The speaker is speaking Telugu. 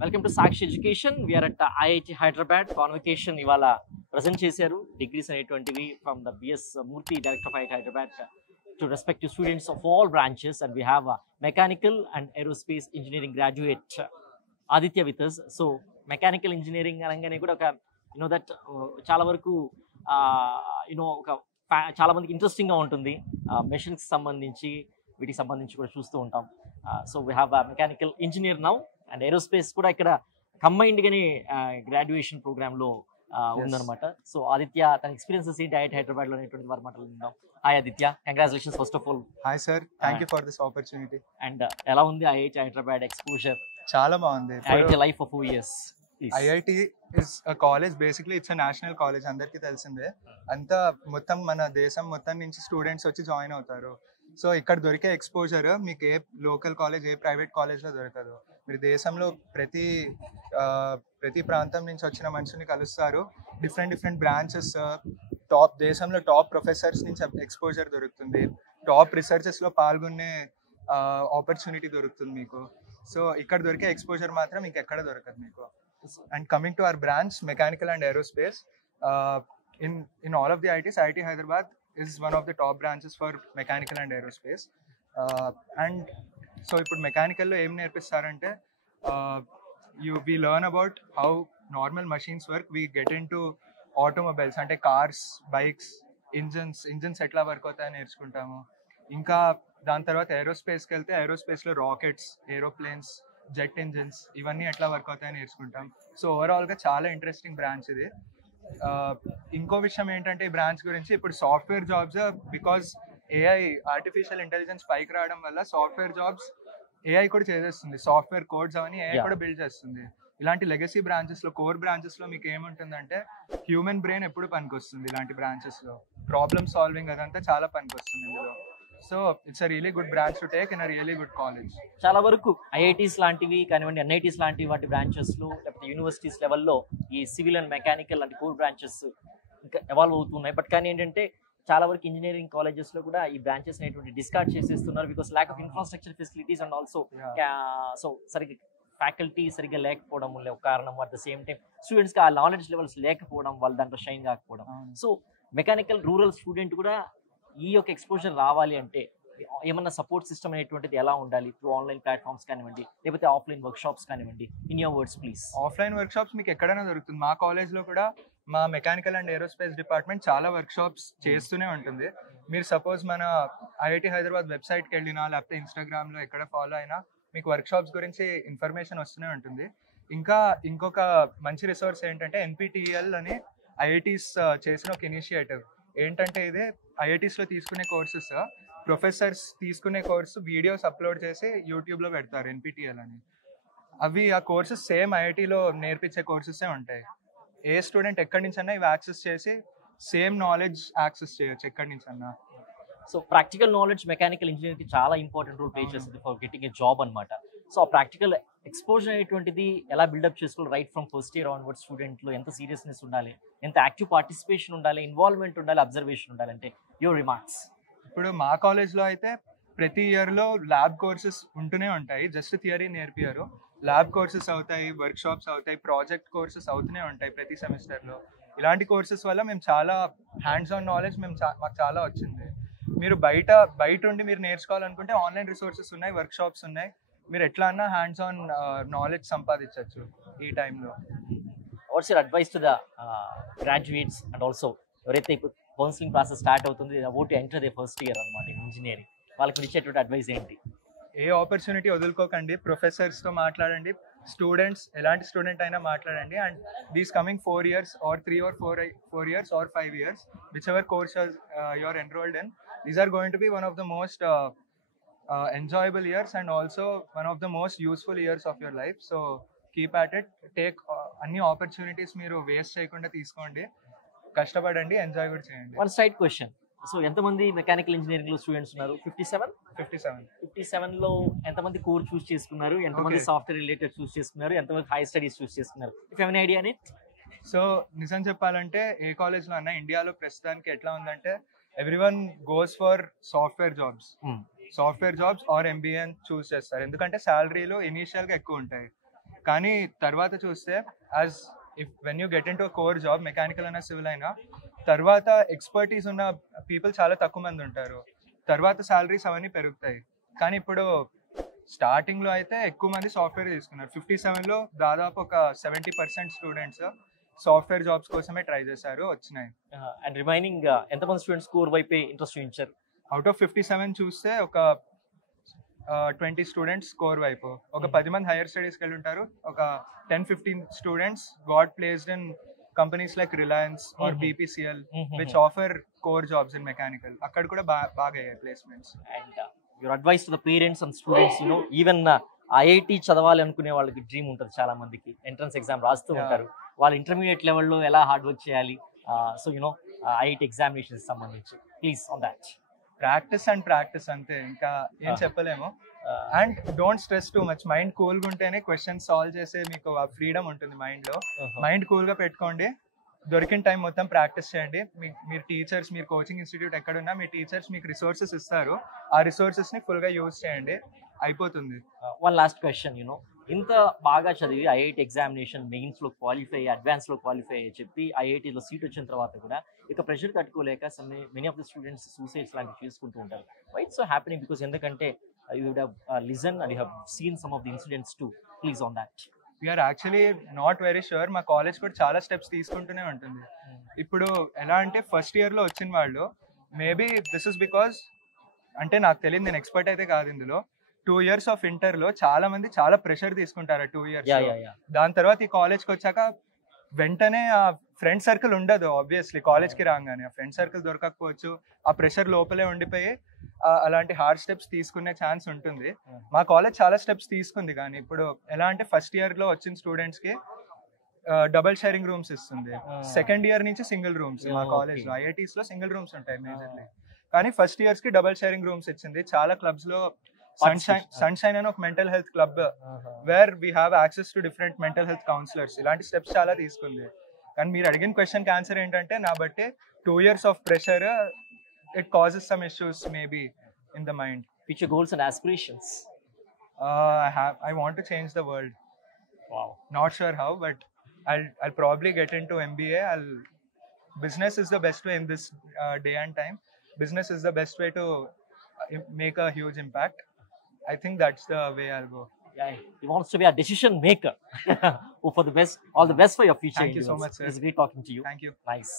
Welcome to Sakshi Education. We are at IIT Hyderabad. Convocation ఇవాళ present చేశారు degrees అనేటువంటివి from the BS Murthy, Director of IIT Hyderabad, to respective students of all branches, and we have a mechanical and aerospace engineering graduate Aditya with us. So mechanical engineering అనగానే కూడా ఒక that చాలా వరకు ఒక చాలా మందికి ఇంట్రెస్టింగ్ గా ఉంటుంది. మెషిన్స్ సంబంధించి వీటికి సంబంధించి కూడా చూస్తూ ఉంటాం. So we have mechanical engineer now and aerospace కూడా ఇక్కడ కంబైన్డ్ గానే గ్రాడ్యుయేషన్ ప్రోగ్రామ్ లో ఉందన్నమాట. సో ఆదిత్య తన ఎక్స్పీరియన్సెస్ ఏంటి ఐఐటి హైదరాబాద్ లో అనేటువంటి వారి మాటలు విందాం. Hi Aditya, congratulations first of all. Hi sir, thank you for this opportunity. And ఎలా ఉంది ఐఐటి హైదరాబాద్ ఎక్స్పోజర్? చాలా బాగుంది. IIT life for 4 years. IIT is a college, basically it's a national college, అందరికీ తెలిసిందే. అంతా మొత్తం మన దేశం మొత్తం నుంచి స్టూడెంట్స్ వచ్చి జాయిన్ అవుతారు. సో ఇక్కడ దొరికే ఎక్స్పోజర్ మీకు ఏ లోకల్ కాలేజ్, ఏ ప్రైవేట్ కాలేజ్లో దొరకదు. మీరు దేశంలో ప్రతి ప్రాంతం నుంచి వచ్చిన మనుషుల్ని కలుస్తారు. డిఫరెంట్ బ్రాంచెస్, దేశంలో టాప్ ప్రొఫెసర్స్ నుంచి ఎక్స్పోజర్ దొరుకుతుంది. టాప్ రీసెర్చెస్లో పాల్గొనే ఆపర్చునిటీ దొరుకుతుంది మీకు. సో ఇక్కడ దొరికే ఎక్స్పోజర్ మాత్రం ఇంకెక్కడ దొరకదు మీకు. And coming to our branch, mechanical and aerospace, in all of the IITs, IIT Hyderabad is one of the top branches for mechanical and aerospace. And so ఇప్పుడు మెకానికల్లో ఏం నేర్పిస్తారంటే we learn about how normal machines work. We get into automobiles, అంటే కార్స్, బైక్స్, ఇంజన్స్ ఎట్లా వర్క్ అవుతాయని నేర్చుకుంటాము. ఇంకా దాని తర్వాత ఏరోస్పేస్కి వెళ్తే ఏరోస్పేస్లో రాకెట్స్, ఏరోప్లేన్స్, జెట్ ఇంజిన్స్ ఇవన్నీ ఎట్లా వర్క్ అవుతాయని నేర్చుకుంటాం. సో ఓవరాల్గా చాలా ఇంట్రెస్టింగ్ బ్రాంచ్ ఇది. ఇంకో విషయం ఏంటంటే ఈ బ్రాంచ్ గురించి, ఇప్పుడు software jobs, because AI, artificial intelligence పైకి రావడం వల్ల సాఫ్ట్వేర్ జాబ్స్ ఏఐ కూడా చేసేస్తుంది. సాఫ్ట్వేర్ కోడ్స్ అవన్నీ ఏఐ కూడా బిల్డ్ చేస్తుంది. ఇలాంటి లెగసీ బ్రాంచెస్లో, కోర్ బ్రాంచెస్లో మీకు ఏముంటుందంటే హ్యూమన్ బ్రెయిన్ ఎప్పుడు పనికొస్తుంది. ఇలాంటి బ్రాంచెస్లో ప్రాబ్లమ్ సాల్వింగ్ అదంతా చాలా పనికొస్తుంది ఇందులో. So it's a really good branch to take in a really good college. చాలా వరకు ఐఐటీస్ లాంటివి కానివ్వండి, ఎన్ఐటీస్ లాంటి వాటి బ్రాంచెస్లో, లేకపోతే యూనివర్సిటీస్ లెవెల్లో ఈ సివిల్ అండ్ మెకానికల్ లాంటి కోర్ బ్రాంచెస్ ఇంకా ఎవాల్వ్ అవుతున్నాయి. బట్ కానీ ఏంటంటే చాలా వరకు ఇంజనీరింగ్ కాలేజెస్లో కూడా ఈ బ్రాంచెస్ అనేటువంటి డిస్కార్డ్ చేసేస్తున్నారు because lack of infrastructure facilities and also so సరిగ్గా ఫ్యాకల్టీ సరిగ్గా లేకపోవడం ఒక కారణం. అట్ ద సేమ్ టైం స్టూడెంట్స్కి ఆ నాలెడ్జ్ లెవెల్స్ లేకపోవడం వల్ల దాంట్లో షైన్ కాకపోవడం. సో మెకానికల్ రూరల్ స్టూడెంట్ కూడా ఈ యొక్క ఎక్స్పోజర్ రావాలి అంటే ఏమన్నా సపోర్ట్ సిస్టమ్ అనేటువంటిది ఎలా ఉండాలి? త్రూ ఆన్లైన్ ప్లాట్ఫామ్స్ కానివ్వండి, లేకపోతే ఆఫ్లైన్ వర్క్ షాప్స్ కానివ్వండి. In your words please. Offline work shops మీకు ఎక్కడైనా దొరుకుతుంది. మా కాలేజ్లో కూడా మా మెకానికల్ అండ్ ఏరోస్పేస్ డిపార్ట్మెంట్ చాలా వర్క్ షాప్స్ చేస్తూనే ఉంటుంది. మీరు సపోజ్ మన ఐఐటి హైదరాబాద్ వెబ్సైట్కి వెళ్ళినా, లేకపోతే ఇన్స్టాగ్రామ్లో ఎక్కడ ఫాలో అయినా మీకు వర్క్ షాప్స్ గురించి ఇన్ఫర్మేషన్ వస్తూనే ఉంటుంది. ఇంకా ఇంకొక మంచి రిసోర్స్ ఏంటంటే ఎన్పిటిఎల్ అని ఐఐటీస్ చేసిన ఒక ఇనిషియేటివ్. ఏంటంటే ఇదే ఐఐటీస్లో తీసుకునే కోర్సెస్, ప్రొఫెసర్స్ తీసుకునే కోర్సు వీడియోస్ అప్లోడ్ చేసి యూట్యూబ్లో పెడతారు, ఎన్పిటిఎల్ అని. అవి ఆ కోర్సెస్ సేమ్ ఐఐటీలో నేర్పించే కోర్సెసే ఉంటాయి. ఏ స్టూడెంట్ ఎక్కడి నుంచి అన్నా ఇవి యాక్సెస్ చేసి సేమ్ నాలెడ్జ్ యాక్సెస్ చేయొచ్చు ఎక్కడి నుంచి అన్నా. సో ప్రాక్టికల్ నాలెడ్జ్ మెకానికల్ ఇంజనీరింగ్కి చాలా ఇంపార్టెంట్ రోల్ ప్లే చేస్తుంది ఫర్ గెటింగ్ ఏ జాబ్ అనమాట. సో ఆ ప్రాక్టికల్ ఎక్స్పోజర్ అనేటువంటిది ఎలా బిల్డప్ చేసుకోవాలి? Right from first year onward స్టూడెంట్లో ఎంత సీరియస్నెస్ ఉండాలి, ఎంత యాక్టివ్ పార్టిసిపేషన్ ఉండాలి, ఇన్వాల్వ్మెంట్ ఉండాలి, అబ్జర్వేషన్ ఉండాలి అంటే యువర్ రిమార్క్స్. ఇప్పుడు మా కాలేజ్లో అయితే ప్రతి ఇయర్లో ల్యాబ్ కోర్సెస్ ఉంటూనే ఉంటాయి. జస్ట్ థియరీ నేర్పియారు, ల్యాబ్ కోర్సెస్ అవుతాయి, వర్క్ షాప్స్ అవుతాయి, ప్రాజెక్ట్ కోర్సెస్ అవుతూనే ఉంటాయి ప్రతి సెమిస్టర్లో. ఇలాంటి కోర్సెస్ వల్ల మేము చాలా హ్యాండ్స్ ఆన్ నాలెడ్జ్ మాకు చాలా వచ్చింది. మీరు బయట ఉండి మీరు నేర్చుకోవాలనుకుంటే ఆన్లైన్ రిసోర్సెస్ ఉన్నాయి, వర్క్ షాప్స్ ఉన్నాయి. మీరు ఎట్లా అన్నా హ్యాండ్స్ ఆన్ నాలెడ్జ్ సంపాదించవచ్చు ఈ టైంలో. What's your advice to the graduates and also ఎవరైతే ఇప్పుడు కౌన్సిలింగ్ ప్రాసెస్ స్టార్ట్ అవుతుంది, about to enter the first year అనమాట ఇంజనీరింగ్, వాళ్ళకి ఇచ్చేటువంటి అడ్వైస్ ఏంటి? ఏ ఆపర్చునిటీ వదులుకోకండి, ప్రొఫెసర్స్తో మాట్లాడండి, స్టూడెంట్స్ ఎలాంటి స్టూడెంట్ అయినా మాట్లాడండి. And these coming 4 years or 3 or 4 years or 5 years, whichever course you are enrolled in, these are going to be one of the most enjoyable years and also one of the most useful years of your life. So keep at it, take అన్ని ఆపర్చునిటీస్ మీరు వేస్ట్ చేయకుండా తీసుకోండి, కష్టపడండి, ఎంజాయ్ కూడా చేయండి. వన్ సైడ్ క్వశ్చన్, సో ఎంతమంది మెకానికల్ ఇంజనీరింగ్ లో స్టూడెంట్స్ ఉన్నారు? 57 లో ఎంతమంది కోర్ చూస్ చేసుకున్నారు, ఎంతమంది సాఫ్ట్వేర్ రిలేటెడ్ చూస్ చేసుకున్నారు, ఎంతమంది హై స్టడీస్ చూస్ చేసుకున్నారు? If you have any idea అని. సో నిజం చెప్పాలంటే ఏ కాలేజ్లో అన్నా ఇండియాలో ప్రస్తుతానికి ఎట్లా ఉందంటే everyone goes for software jobs or MBA choose చేస్తారు. ఎందుకంటే శాలరీలు ఇనీషియల్గా ఎక్కువ ఉంటాయి. కానీ తర్వాత చూస్తే as when you get into core job, mechanical అయినా సివిల్ అయినా, తర్వాత ఎక్స్పర్టీస్ ఉన్న పీపుల్ చాలా తక్కువ మంది ఉంటారు. తర్వాత సాలరీస్ అవన్నీ పెరుగుతాయి. కానీ ఇప్పుడు స్టార్టింగ్లో అయితే ఎక్కువ మంది సాఫ్ట్వేర్ తీసుకున్నారు. 57లో దాదాపు ఒక 70% స్టూడెంట్స్ సాఫ్ట్వేర్ జాబ్స్ కోసమే ట్రై చేశారు, వచ్చినాయి. అండ్ రిమైనింగ్ ఎంతమంది స్టూడెంట్స్ కోర్ వైపే ఇంట్రెస్ట్ చూపించారు? అవుట్ ఆఫ్ 57 చూస్తే ఒక 20 స్టూడెంట్స్ కోర్ వైపు, ఒక 10 మంది హైయర్ స్టడీస్కి వెళ్ళి ఉంటారు. ఒక 10-15 students got placed in companies like Reliance or BPCL which offer core jobs in mechanical. అక్కడ కూడా బాగా అయ్యాయి placements. And your advice to the parents and students, even IIT చదవాలి అనుకునే వాళ్ళకి డ్రీమ్ ఉంటుంది, చాలా మందికి ఎంట్రన్స్ ఎగ్జామ్ రాస్తూ ఉంటారు. వాళ్ళు ఇంటర్మీడియట్ లెవెల్లో ఎలా హార్డ్ వర్క్ చేయాలి, సో IIT ఎగ్జామినేషన్స్ సంబంధించి ప్లీజ్ ఆన్ దాట్. ప్రాక్టీస్ అంతే, ఇంకా ఏం చెప్పలేము. And don't stress too much. Mind కూల్గా ఉంటేనే క్వశ్చన్స్ సాల్వ్ చేసే మీకు ఆ ఫ్రీడమ్ ఉంటుంది మైండ్లో. మైండ్ కూల్గా పెట్టుకోండి, దొరికిన టైం మొత్తం ప్రాక్టీస్ చేయండి. మీరు టీచర్స్, మీరు కోచింగ్ ఇన్స్టిట్యూట్ ఎక్కడున్నా మీ టీచర్స్ మీకు రిసోర్సెస్ ఇస్తారు, ఆ రిసోర్సెస్ని ఫుల్గా యూజ్ చేయండి, అయిపోతుంది. వన్ లాస్ట్ క్వశ్చన్, ఇంత బాగా చదివి IIT ఎగ్జామినేషన్ మెయిన్స్లో క్వాలిఫై, అడ్వాన్స్లో క్వాలిఫై అయ్యి చెప్పి IITలో సీట్ వచ్చిన తర్వాత కూడా ఇక ప్రెషర్ తట్టుకోలేక many of the students suicides లాంటివి చేసుకుంటూ ఉంటారు. Why it's so happening? Because ఎందుకంటే you would have listen and you have seen some of the incidents too. Please on that. We are actually not very sure. మా కాలేజ్ కూడా చాలా స్టెప్స్ తీసుకుంటూనే ఉంటుంది. ఇప్పుడు ఎలా అంటే ఫస్ట్ ఇయర్లో వచ్చిన వాళ్ళు మేబీ దిస్ ఇస్ బికాస్, అంటే నాకు తెలియదు, నేను ఎక్స్పర్ట్ అయితే కాదు ఇందులో. 2 years ఆఫ్ ఇంటర్లో చాలా మంది చాలా ప్రెషర్ తీసుకుంటారు 2 years. దాని తర్వాత ఈ కాలేజ్కి వచ్చాక వెంటనే ఆ ఫ్రెండ్ సర్కిల్ ఉండదు. ఆబ్వియస్లీ కాలేజ్కి రాగానే ఆ ఫ్రెండ్ సర్కిల్ దొరకకపోవచ్చు, ఆ ప్రెషర్ లోపలే ఉండిపోయి అలాంటి హార్డ్ స్టెప్స్ తీసుకునే ఛాన్స్ ఉంటుంది. మా కాలేజ్ చాలా స్టెప్స్ తీసుకుంది, కానీ ఇప్పుడు ఎలా అంటే ఫస్ట్ ఇయర్లో వచ్చిన స్టూడెంట్స్కి డబల్ షేరింగ్ రూమ్స్ ఇస్తుంది. సెకండ్ ఇయర్ నుంచి సింగిల్ రూమ్స్. మా కాలేజ్లో IITsలో సింగిల్ రూమ్స్ ఉంటాయి మేజర్లీ, కానీ ఫస్ట్ ఇయర్స్కి డబల్ షేరింగ్ రూమ్స్ ఇచ్చింది. చాలా క్లబ్స్లో సన్షైన్ అని ఒక mental health club where we have access to different mental health counsellors. ఇలాంటి స్టెప్స్ చాలా తీసుకుంది. కానీ మీరు అడిగిన క్వశ్చన్కి ఆన్సర్ ఏంటంటే, నా బట్టి 2 years of pressure it causes some issues maybe in the mind. Future goals and aspirations? I want to change the world. Wow. Not sure how, but I'll probably get into MBA. Business is the best way in this day and time. Business is the best way to make a huge impact. I think that's the way I'll go. Yeah, he wants to be a decision maker. Hope for the best. All the best for your future. Thank you so much, sir. It's great talking to you. Thank you. Nice.